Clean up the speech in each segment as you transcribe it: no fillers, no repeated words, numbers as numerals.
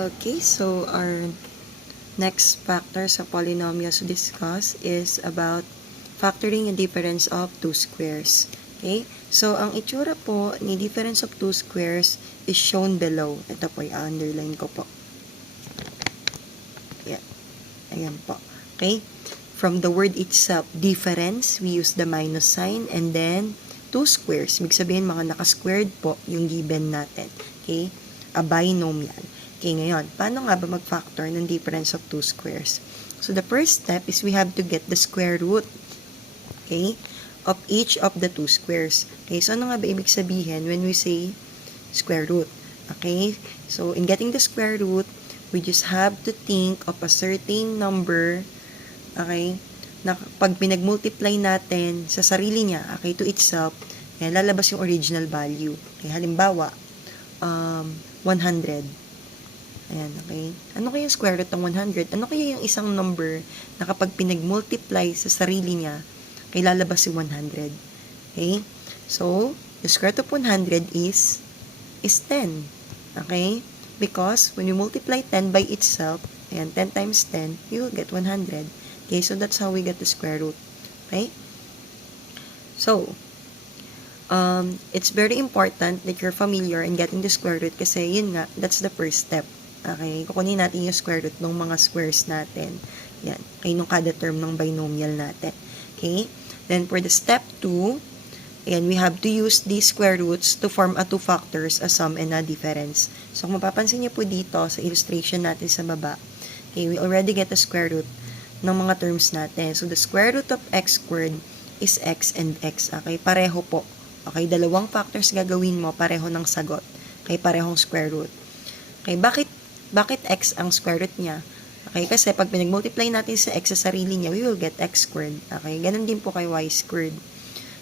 Okay, so our next factor sa polynomials to discuss is about factoring the difference of two squares. Okay, so ang itsura po ni difference of two squares is shown below. Ito po, i-underline ko po. Yeah. Ayan po. Okay, from the word itself, difference, we use the minus sign, and then two squares. Ibig sabihin, mga naka-squared po yung given natin. Okay, a binomial. Okay, ngayon, paano nga ba mag-factor ng difference of two squares? So, the first step is we have to get the square root, okay, of each of the two squares. Okay, so ano nga ba ibig sabihin when we say square root? Okay, so in getting the square root, we just have to think of a certain number, okay, na pag pinag-multiply natin sa sarili niya, okay, to itself, yan, lalabas yung original value. Okay, halimbawa, 100. Ayan, okay. Ano kaya yung square root ng 100? Ano kaya yung isang number na kapag pinag-multiply sa sarili niya, kay lalabas si 100? Okay? So, the square root of 100 is 10. Okay? Because when you multiply 10 by itself, ayan, 10 times 10, you will get 100. Okay? So, that's how we get the square root. Okay? So, it's very important that you're familiar in getting the square root kasi yun nga, that's the first step. Okay, kukunin natin yung square root ng mga squares natin. Yan, okay, nung kada term ng binomial natin. Okay, then for the step 2, ayan, we have to use these square roots to form a two factors, a sum and a difference. So, kung mapapansin niyo po dito sa illustration natin sa baba, okay, we already get the square root ng mga terms natin. So, the square root of x squared is x and x. Okay, pareho po. Okay, dalawang factors gagawin mo, pareho ng sagot. Okay, parehong square root. Okay, bakit x ang square root niya? Okay, kasi pag pinag-multiply natin sa x sa sarili niya, we will get x squared. Okay, ganun din po kay y squared.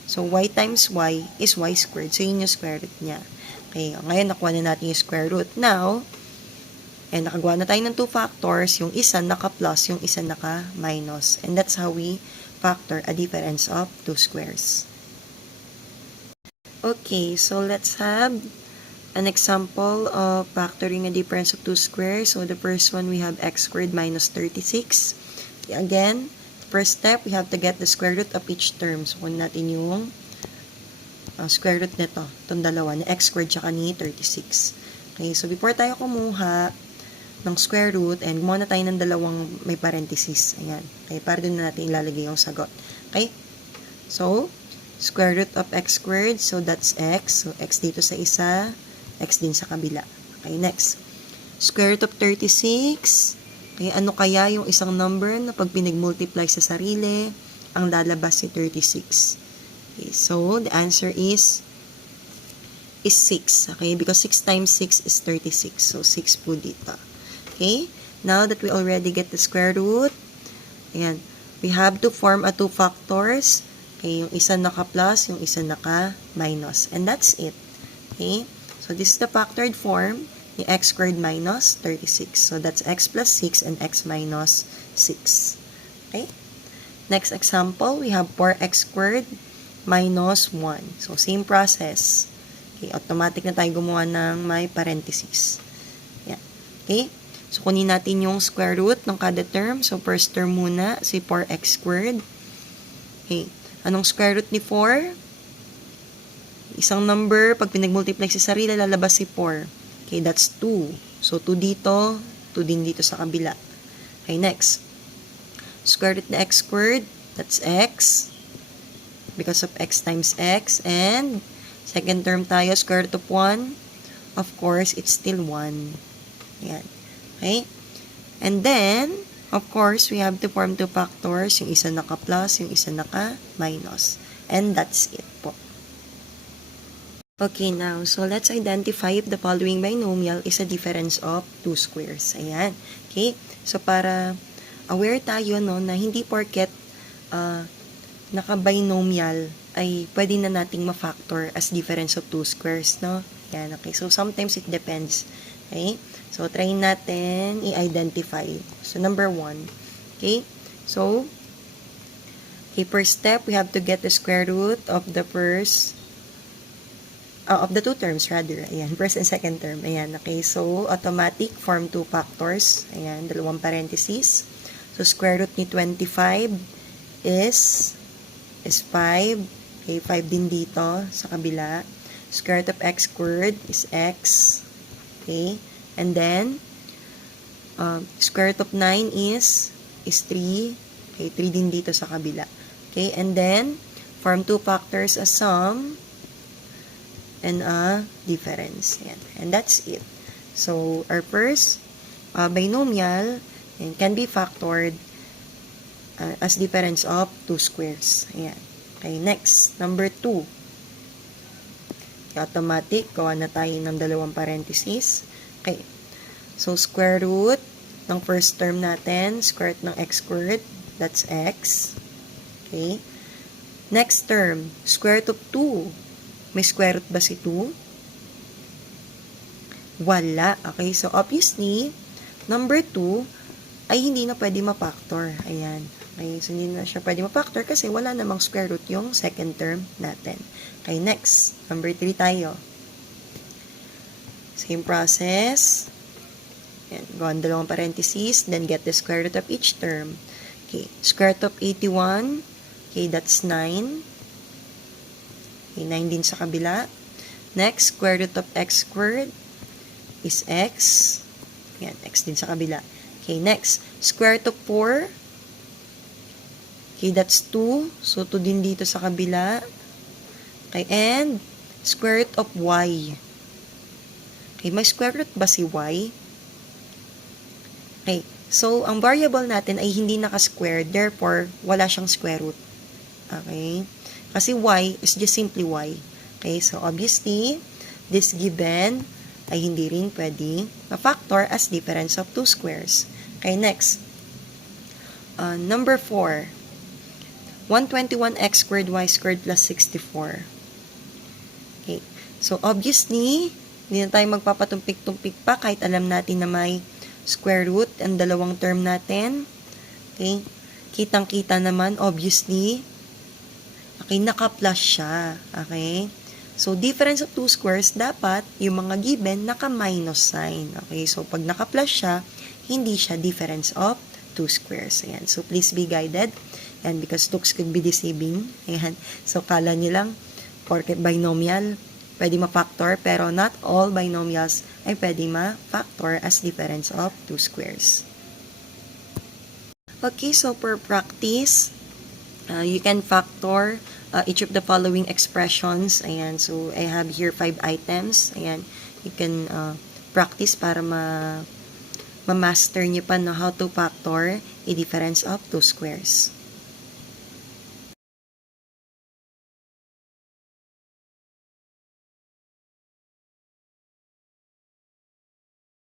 So, y times y is y squared. So, yun yung square root niya. Okay, ngayon nakuha na natin yung square root. Now, nakagawa na tayo ng two factors. Yung isa naka-plus, yung isa naka-minus. And that's how we factor a difference of two squares. Okay, so let's have an example of factoring a difference of two squares. So, the first one, we have x squared minus 36. Again, first step, we have to get the square root of each term. So, kunin natin yung square root nito, itong dalawa, ni x squared tsaka ni 36. Okay, so before tayo kumuha ng square root, and gumawa na tayo ng dalawang may parenthesis. Ayan. Okay, para doon na natin ilalagay yung sagot. Okay, so, square root of x squared, so that's x. So, x dito sa isa, x din sa kabila. Okay, next. Square root of 36. Okay, ano kaya yung isang number na pag pinag-multiply sa sarili, ang lalabas si 36? Okay, so the answer is 6. Okay, because 6 times 6 is 36. So, 6 po dito. Okay, now that we already get the square root, ayan, we have to form a two factors. Okay, yung isa naka-plus, yung isa naka-minus. And that's it. Okay, so this is the factored form, the x squared minus 36. So that's x plus 6 and x minus 6. Okay? Next example, we have 4x squared minus 1. So same process. Okay, automatic na tayo gumawa ng may parenthesis. Yeah. Okay? So kunin natin yung square root ng kada term. So first term muna, si 4x squared. Okay. Anong square root ni 4? Isang number, pag pinag-multiply sa sarili, lalabas si 4. Okay, that's 2. So, 2 dito, 2 din dito sa kabila. Okay, next. Square root na x squared, that's x. Because of x times x. And, second term tayo, square root of 1. Of course, it's still 1. Ayan. Okay? And then, of course, we have to form two factors. Yung isa naka-plus, yung isa naka-minus. And that's it po. Okay, now, so let's identify if the following binomial is a difference of two squares. Ayan. Okay? So, para aware tayo, no, na hindi porket naka-binomial ay pwede na nating ma-factor as difference of two squares, no? Ayan, okay. So, sometimes it depends. Okay? So, try natin i-identify. So, number 1. Okay? So, okay, first step, we have to get the square root of the first of the two terms rather. Ayan, first and second term. Ayan, okay. So, automatic, form 2 factors. Ayan, dalawang parentheses. So, square root ni 25 is 5. Okay, 5 din dito sa kabila. Square root of x squared is x. Okay, and then, square root of 9 is 3. Okay, 3 din dito sa kabila. Okay, and then, form 2 factors as sum and a difference. Yan. And that's it. So, our first binomial can be factored as difference of 2 squares. Ayan. Okay, next, number 2. Okay, automatic, gawa na tayo ng dalawang parentheses. Okay, so square root ng first term natin, square root ng x squared, that's x. Okay, next term, square root of 2. May square root ba si 2? Wala. Okay, so obviously, number 2 ay hindi na pwede ma-factor. Ayan. Okay, so hindi na siya pwede ma-factor kasi wala namang square root yung second term natin. Okay, next. Number 3 tayo. Same process. Ayan, go on dalawang parentheses, then get the square root of each term. Okay, square root of 81. Okay, that's 9. Okay, 9 din sa kabila. Next, square root of x squared is x. Ayan, x din sa kabila. Okay, next, square root of 4. Okay, that's 2. So, 2 din dito sa kabila. Okay, and square root of y. Okay, may square root ba si y? Okay, so, ang variable natin ay hindi naka-square, therefore, wala siyang square root. Okay, kasi y is just simply y. Okay, so, obviously, this given ay hindi rin pwede ma-factor as difference of 2 squares. Okay, next. Number 4. 121x squared y squared plus 64. Okay. So, obviously, hindi na tayo magpapatumpik-tumpik pa kahit alam natin na may square root ang dalawang term natin. Okay. Kitang-kita naman, obviously. Okay, naka-plus siya. Okay. So, difference of 2 squares, dapat yung mga given naka-minus sign. Okay. So, pag naka-plus siya, hindi siya difference of 2 squares. Ayan. So, please be guided. And because looks could be deceiving. Ayan. So, kala nyo lang, porket binomial, pwede ma-factor, pero not all binomials ay pwede ma-factor as difference of 2 squares. Okay, so for practice, you can factor each of the following expressions. Ayan. So, I have here 5 items. Ayan. You can practice para ma-master nyo pa no, how to factor a difference of 2 squares.